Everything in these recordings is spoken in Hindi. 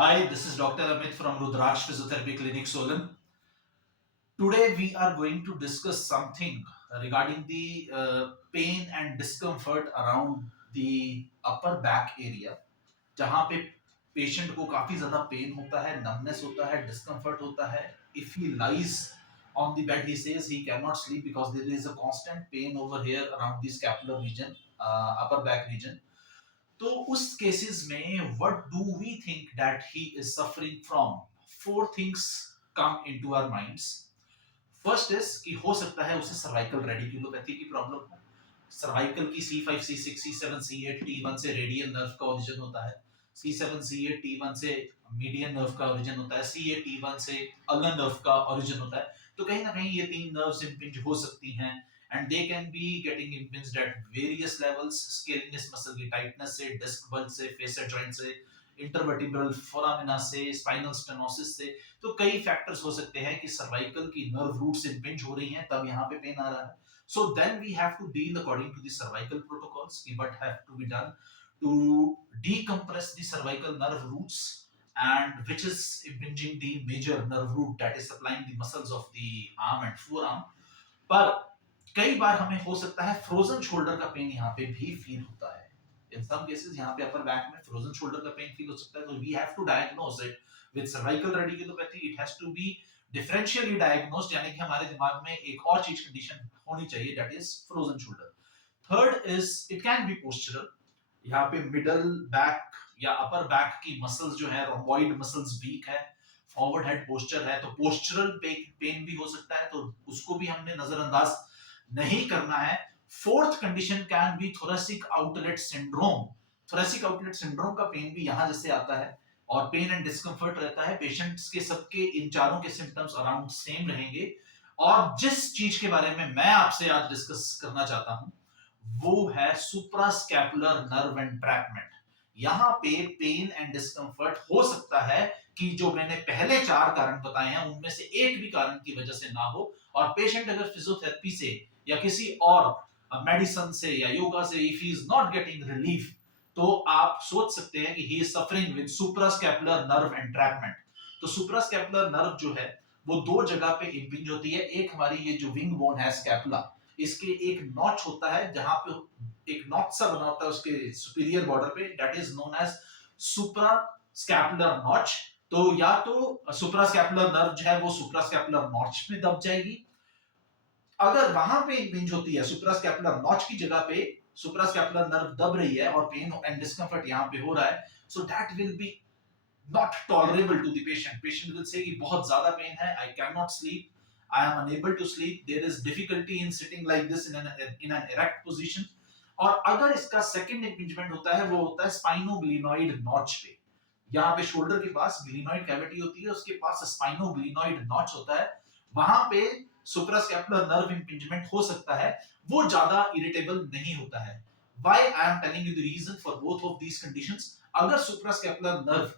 Hi, this is Dr. Amit from Rudraksh Physiotherapy Clinic, Solon. Today we are going to discuss something regarding the pain and discomfort around the upper back area, जहाँ पे पेशेंट को काफी ज्यादा पेन होता है, numbness होता है, discomfort होता है. If he lies on the bed, he says he cannot sleep because there is a constant pain over here around the scapular region, upper back region. तो उस केसेस में what do we think that he is suffering from. Four things come into our minds. First is कि हो सकता है उसे सर्वाइकल रेडिकुलोपैथी की प्रॉब्लम हो. सर्वाइकल की C5 C6 C7 C8 T1 से रेडियल नर्व का ओरिजिन होता है. C7 C8 T1 से मीडियन नर्व का ओरिजिन होता है. C8 T1 से अल्नर नर्व का ओरिजिन होता है. तो कहीं ना कहीं ये तीन नर्व्स इंपिंज हो सकती हैं and they can be getting impinged at various levels. Scalenus muscle की tightness से, disc bulge से, facet joint से, intervertebral foramina से, spinal stenosis से. तो कई factors हो सकते हैं कि cervical की nerve roots impinge हो रही हैं, तब यहाँ पे pain आ रहा है. So then we have to deal according to the cervical protocols. What have to be done to decompress the cervical nerve roots, and which is impinging the major nerve root that is supplying the muscles of the arm and forearm. पर कई बार हमें हो सकता है फ्रोजन शोल्डर का पेन यहाँ पे भी फील होता है. इन सम केसेस यहाँ पे अपर बैक में फ्रोजन शोल्डर का पेन फील हो सकता है. तो we have to diagnose it with cervical radiculopathy. It has to be differentially diagnosed, यानी कि हमारे दिमाग में एक और चीज कंडीशन होनी चाहिए, that is frozen shoulder. Third is it can be postural. यहाँ पे मिडल बैक या अपर बैक की मसल्स जो है, रोम्बॉइड मसल्स वीक है, फॉरवर्ड हेड पोस्चर है, तो पोस्चरल पेन भी हो सकता है. तो उसको भी हमने नजरअंदाज नहीं करना है. Fourth condition can be thoracic outlet syndrome. Thoracic outlet syndrome का पेन भी यहां जैसे आता है और पेन एंड डिस्कंफर्ट रहता है. पेशेंट्स के सबके इन चारों के सिम्टम्स अराउंड सेम रहेंगे. और जिस चीज के बारे में मैं आपसे आज डिस्कस करना चाहता हूं वो है सुप्रास्कैपुलर नर्व एंट्रैपमेंट. यहां पे पेन एंड डिस्कंफर्ट हो सकता है कि जो मैंने पहले चार कारण बताए हैं उनमें से एक भी कारण की वजह से ना हो, और पेशेंट अगर फिजियोथेरेपी से या किसी और मेडिसिन से या योगा से if he is not getting relief, तो आप सोच सकते हैं कि ही is suffering with suprascapular nerve entrapment. तो सुप्रास्कैपुलर नर्व जो है वो दो जगह पे इंपिंज होती है. एक हमारी ये जो विंग बोन है स्कैपुला, इसके एक नॉच होता है जहां पे एक नॉच सा बना होता है उसके सुपीरियर बॉर्डर पे, that is known as suprascapular notch. तो या तो सुप्रास्कैपुलर नर्व जो है वो सुप्रास्कैपुलर नॉच में दब जाएगी. अगर वहां पे इंपिंज होती है सुप्रास्कैपुलर नॉच की जगह पे, सुप्रास्कैपुलर नर्व दब रही है और पेन एंड डिस्कंफर्ट यहां पे हो रहा है, so that will be not tolerable to the patient. Patient will say कि बहुत ज्यादा पेन है, I cannot sleep, I am unable to sleep, there is difficulty in sitting like this in an erect position. और अगर इसका सेकंड इंपिंजमेंट होता है वो होता है स्पाइनोग्लिनॉइड नॉच पे. यहाँ पे शोल्डर के पास ग्लिनॉइड कैविटी होती है, उसके पास स्पाइनोग्लिनॉइड नॉच होता है. वहां पे सुप्रास्कैपुलर नर्व इंपिंजमेंट हो सकता है. वो ज्यादा इरिटेबल नहीं होता है. Why I am telling you the reason for both of these conditions. अगर सुप्रास्कैपुलर नर्व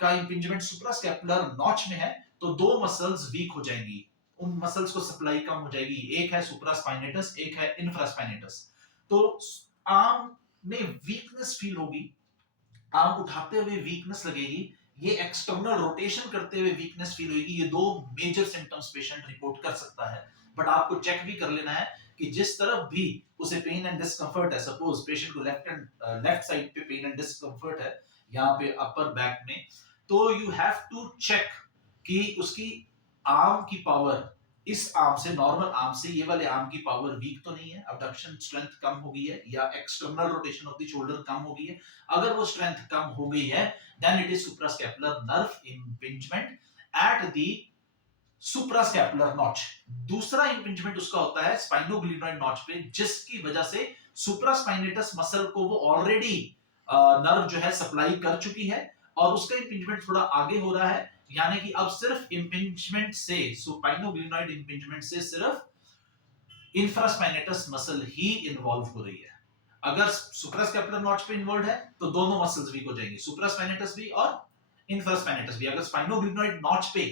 का इंपिंजमेंट सुप्रास्कैपुलर नॉच में है तो दो मसल्स वीक हो जाएंगी, उन मसल्स को सप्लाई कम हो जाएगी. एक है सुप्रास्पाइनेटस, एक है इंफ्रास्पाइनेटस. तो आर्म में वीकनेस फील होगी, आर्म उठाते हुए वीकनेस लगेगी, ये एक्सटर्नल रोटेशन करते हुए वीकनेस फील होगी. ये दो मेजर सिम्टम्स पेशेंट रिपोर्ट कर सकता है. बट आपको चेक भी कर लेना है कि जिस तरफ भी उसे पेन एंड डिस्कंफर्ट है, सपोज पेशेंट को लेफ्ट साइड पे पेन एंड डिस्कंफर्ट है यहाँ पे अपर बैक में, तो यू हैव टू चेक कि उसकी आर्म की पावर इस आर्म से, नॉर्मल आर्म से ये वाले आर्म की पावर वीक तो नहीं है, अबडक्शन स्ट्रेंथ कम हो गई है या external rotation of the shoulder कम हो गई है. अगर वो स्ट्रेंथ कम हो गई है then it is suprascapular nerve impingement at the suprascapular notch. दूसरा इंपिंजमेंट उसका होता है स्पाइनोग्लिनॉइड नॉच पे, जिसकी वजह से सुप्रास्पाइनेटस मसल को वो ऑलरेडी नर्व जो है सप्लाई कर चुकी है और उसका इंपिंजमेंट थोड़ा आगे हो रहा है. यानी कि अब सिर्फ इंपिंजमेंट से, सुपाइनोग्लिनॉइड इंपिंजमेंट से सिर्फ इंफ्रास्पाइनेटस मसल ही इन्वॉल्व हो रही है. अगर सुप्रास्कैपुलर नॉच पे इन्वॉल्व है तो दोनों मसल्स वीक हो जाएंगी, सुप्रास्पाइनेटस भी और इंफ्रास्पाइनेटस भी. अगर स्पाइनोग्लिनॉइड नॉच पे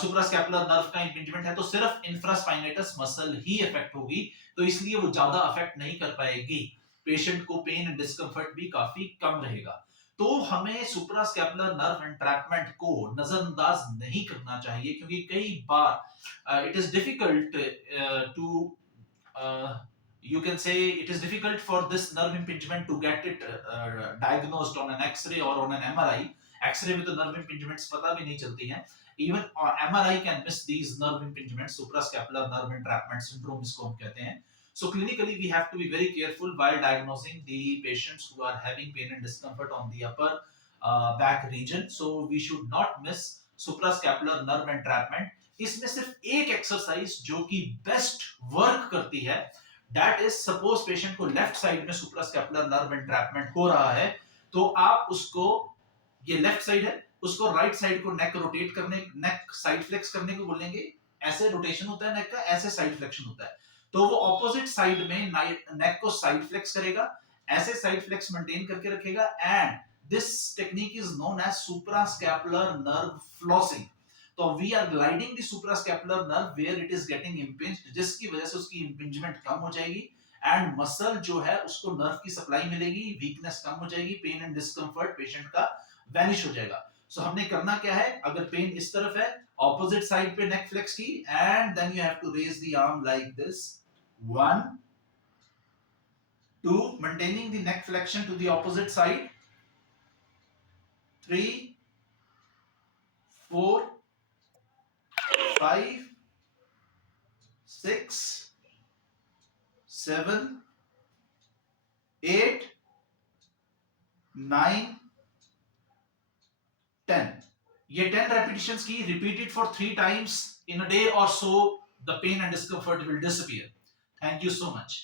सुप्रास्कैपुलर नर्व का इंपिंजमेंट है तो सिर्फ इंफ्रास्पाइनेटस मसल ही इफेक्ट होगी. तो इसलिए वो ज्यादा अफेक्ट नहीं कर पाएगी, पेशेंट को पेन एंड डिस्कंफर्ट भी काफी कम रहेगा. तो हमें सुप्रास्कैपुलर नर्व एंट्रैपमेंट को नजरअंदाज नहीं करना चाहिए, क्योंकि कई बार it is difficult to you can say it is difficult for this nerve impingement to get it diagnosed on an x-ray or on an MRI. X-ray में तो nerve impingements पता भी नहीं चलती हैं. Even MRI can miss these nerve impingements. Suprascapular nerve entrapment syndrome इसको हम कहते हैं. So clinically we have to be very careful while diagnosing the patients who are having pain and discomfort on the upper back region. So we should not miss suprascapular nerve entrapment. इसमें सिर्फ एक एक्सरसाइज जो कि बेस्ट वर्क करती है, दैट इज सपोज पेशेंट को लेफ्ट साइड में सुप्रास्कैपुलर नर्व एंट्रैपमेंट हो रहा है, तो आप उसको, ये लेफ्ट साइड है, उसको राइट साइड को नेक रोटेट करने, नेक साइड फ्लेक्स करने को बोलेंगे. ऐसे रोटेशन होता है नेक का, ऐसे साइड फ्लेक्शन होता है. तो वो ऑपोजिट साइड में नेक को साइड फ्लेक्स करेगा, ऐसे साइड फ्लेक्स मेंटेन करके रखेगा. And this technique is known as suprascapular nerve flossing. तो we are gliding the suprascapular nerve where it is getting impinged, जिसकी वजह से उसकी इंपिंजमेंट कम हो जाएगी एंड मसल जो है उसको नर्व की सप्लाई मिलेगी, वीकनेस कम हो जाएगी, पेन एंड डिस्कंफर्ट पेशेंट का वैनिश हो जाएगा. सो हमने करना क्या है, अगर पेन इस तरफ है, ऑपोजिट साइड पे नेक फ्लेक्स की, and then you have to raise the arm like this. 1 2, maintaining the neck flexion to the opposite side. 3 4 5 6 7 8 9 10. ये 10 repetitions की, repeat it for 3 times in a day or so, the pain and discomfort will disappear. Thank you so much.